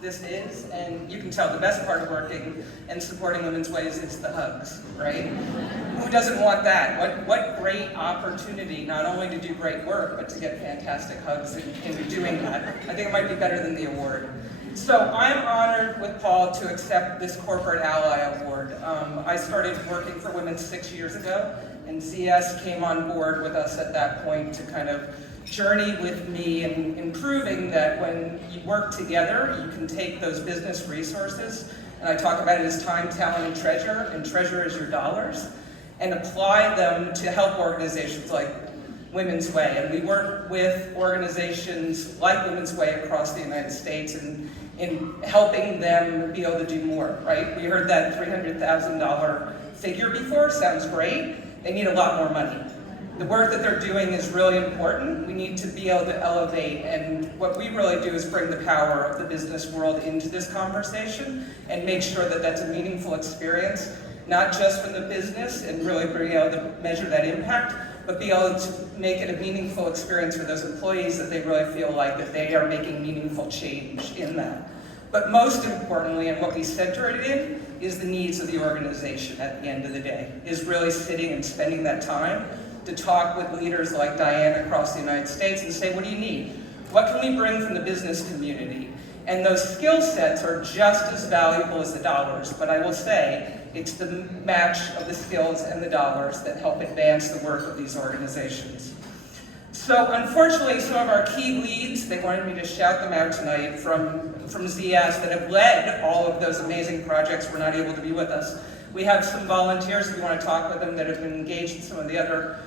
this is, and you can tell the best part of working and supporting Women's Ways is the hugs, right? Who doesn't want that? What great opportunity, not only to do great work, but to get fantastic hugs in doing that. I think it might be better than the award. So I'm honored with Paul to accept this Corporate Ally Award. I started working for women 6 years ago, and ZS came on board with us at that point to kind of journey with me in proving that when you work together, you can take those business resources, and I talk about it as time, talent, and treasure is your dollars, and apply them to help organizations like Women's Way. And we work with organizations like Women's Way across the United States in helping them be able to do more, right? We heard that $300,000 figure before, sounds great. They need a lot more money. The work that they're doing is really important. We need to be able to elevate, and what we really do is bring the power of the business world into this conversation and make sure that that's a meaningful experience, not just for the business and really being able to measure that impact, but be able to make it a meaningful experience for those employees that they really feel like that they are making meaningful change in that. But most importantly, and what we center it in, is the needs of the organization at the end of the day, is really sitting and spending that time to talk with leaders like Diane across the United States and say, what do you need? What can we bring from the business community? And those skill sets are just as valuable as the dollars, but I will say, it's the match of the skills and the dollars that help advance the work of these organizations. So unfortunately, some of our key leads, they wanted me to shout them out tonight from ZS that have led all of those amazing projects, were not able to be with us. We have some volunteers, if you want to talk with them, that have been engaged in some of the other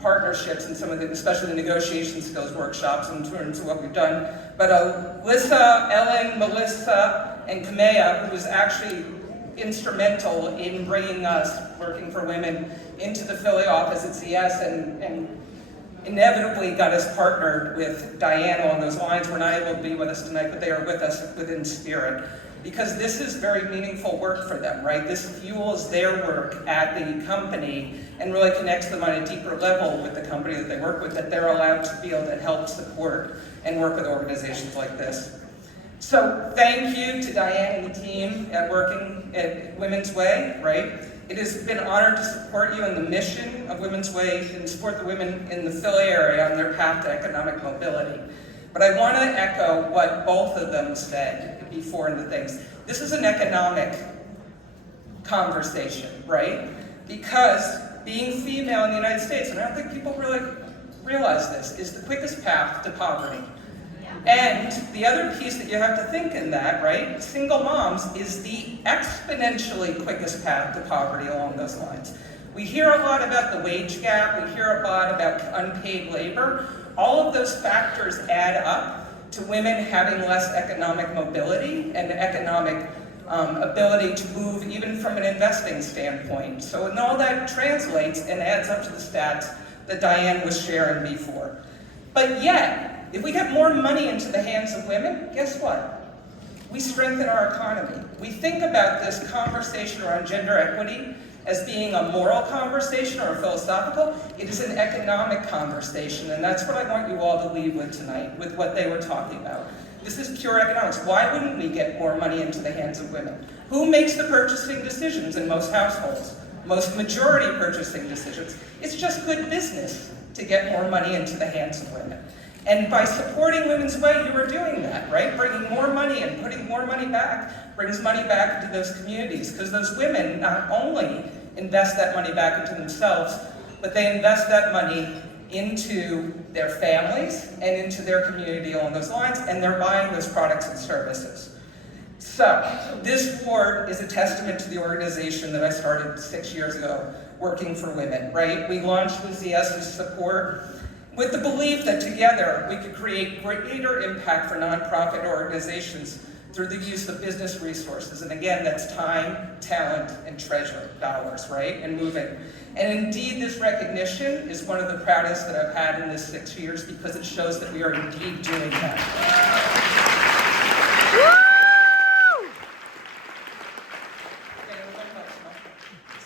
partnerships and some of the, especially the negotiation skills workshops in terms of what we've done. But Alyssa, Ellen, Melissa, and Kamea, who was actually instrumental in bringing us, working for women, into the Philly office at ZS and inevitably got us partnered with Diane along those lines. We're not able to be with us tonight, but they are with us within spirit. Because this is very meaningful work for them, right? This fuels their work at the company and really connects them on a deeper level with the company that they work with, that they're allowed to be able to help support and work with organizations like this. So thank you to Diane and the team at working at Women's Way, right? It has been an honor to support you in the mission of Women's Way and support the women in the Philly area on their path to economic mobility. But I want to echo what both of them said before in the things. This is an economic conversation, right? Because being female in the United States, and I don't think people really realize this, is the quickest path to poverty. And the other piece that you have to think in that, right, single moms is the exponentially quickest path to poverty along those lines. We hear a lot about the wage gap, we hear a lot about unpaid labor. All of those factors add up to women having less economic mobility and economic ability to move even from an investing standpoint. So and all that translates and adds up to the stats that Diane was sharing before. But yet, if we get more money into the hands of women, guess what? We strengthen our economy. We think about this conversation around gender equity as being a moral conversation or a philosophical. It is an economic conversation, and that's what I want you all to leave with tonight, with what they were talking about. This is pure economics. Why wouldn't we get more money into the hands of women? Who makes the purchasing decisions in most households? Most majority purchasing decisions. It's just good business to get more money into the hands of women. And by supporting Women's Way, you are doing that, right? Bringing more money and putting more money back brings money back into those communities, because those women not only invest that money back into themselves, but they invest that money into their families and into their community along those lines, and they're buying those products and services. So this award is a testament to the organization that I started 6 years ago, working for women, right? We launched with ZS's support with the belief that together we could create greater impact for nonprofit organizations through the use of business resources. And again, that's time, talent, and treasure, dollars, right? And moving. And indeed, this recognition is one of the proudest that I've had in this 6 years, because it shows that we are indeed doing that.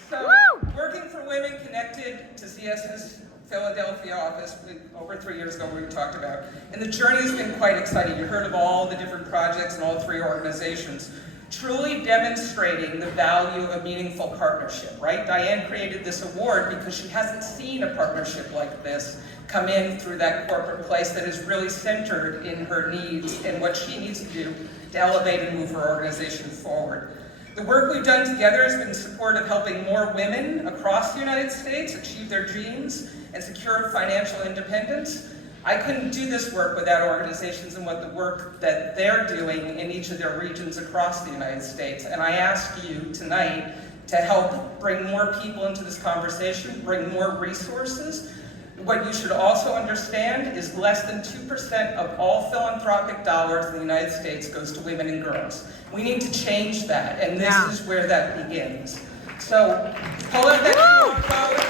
So, working for women connected to ZS's Philadelphia office over 3 years ago we talked about. And the journey has been quite exciting. You heard of all the different projects and all 3 organizations, truly demonstrating the value of a meaningful partnership, right? Diane created this award because she hasn't seen a partnership like this come in through that corporate place that is really centered in her needs and what she needs to do to elevate and move her organization forward. The work we've done together has been in support of helping more women across the United States achieve their dreams and secure financial independence. I couldn't do this work without organizations and what the work that they're doing in each of their regions across the United States. And I ask you tonight to help bring more people into this conversation, bring more resources. What you should also understand is less than 2% of all philanthropic dollars in the United States goes to women and girls. We need to change that, and this is where that begins. So, pull up that QR code,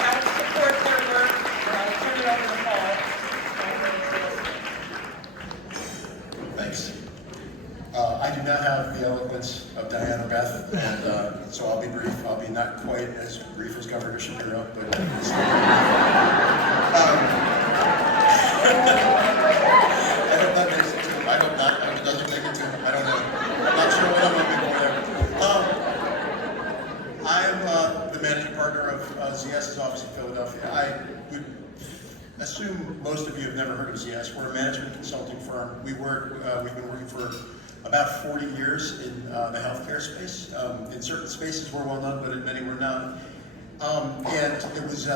help support their work, and I'll turn it over to Paul. Thanks. I do not have the eloquence of Diane or Beth, and so I'll be brief. I'll be not quite as brief as Governor Shapiro, but I hope that makes it too. I hope not. I hope it doesn't make it too. I don't know. I'm not sure what I'm looking for there. I'm the managing partner of ZS's office in Philadelphia. I would assume most of you have never heard of ZS. We're a management consulting firm. We've been working for about 40 years in the healthcare space. In certain spaces we're well known, but in many we're not. And it was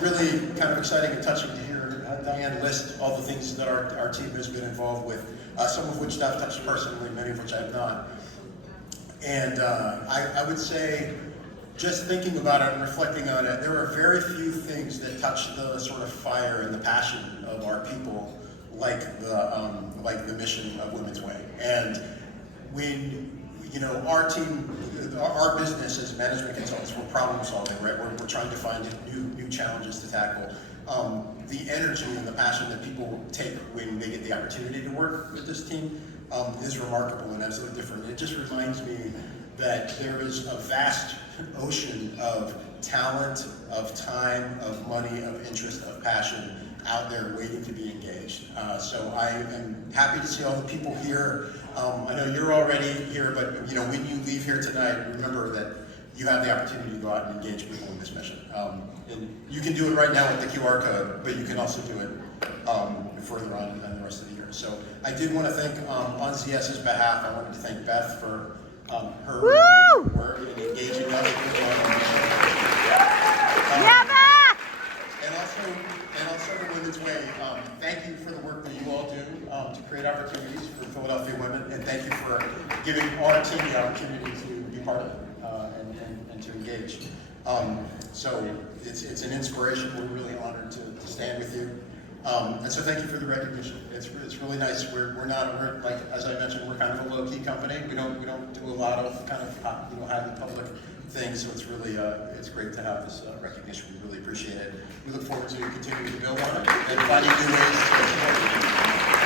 really kind of exciting and touching to hear Diane list all the things that our team has been involved with, some of which I've touched personally, many of which I have not. And I would say, just thinking about it and reflecting on it, there are very few things that touch the sort of fire and the passion of our people like the mission of Women's Way. And when, our team, our business as management consultants, we're problem solving, right? We're trying to find new challenges to tackle. The energy and the passion that people take when they get the opportunity to work with this team is remarkable and absolutely different. It just reminds me that there is a vast ocean of talent, of time, of money, of interest, of passion out there waiting to be engaged. So I am happy to see all the people here. I know you're already here, but when you leave here tonight, remember that you have the opportunity to go out and engage people in this mission. And you can do it right now with the QR code, but you can also do it further on in the rest of the year. So I did want to thank, on ZS's behalf, I wanted to thank Beth for her work and engaging us. And also the Women's Way. Thank you for the work that you all do to create opportunities for Philadelphia women, and thank you for giving our team the opportunity to be part of it and to engage. So it's an inspiration. We're really honored to stand with you. And so thank you for the recognition. It's really nice. We're like, as I mentioned, we're kind of a low-key company. We don't do a lot of kind of highly public things. So it's really it's great to have this recognition. We really appreciate it. We look forward to continuing to build on it and finding new ways to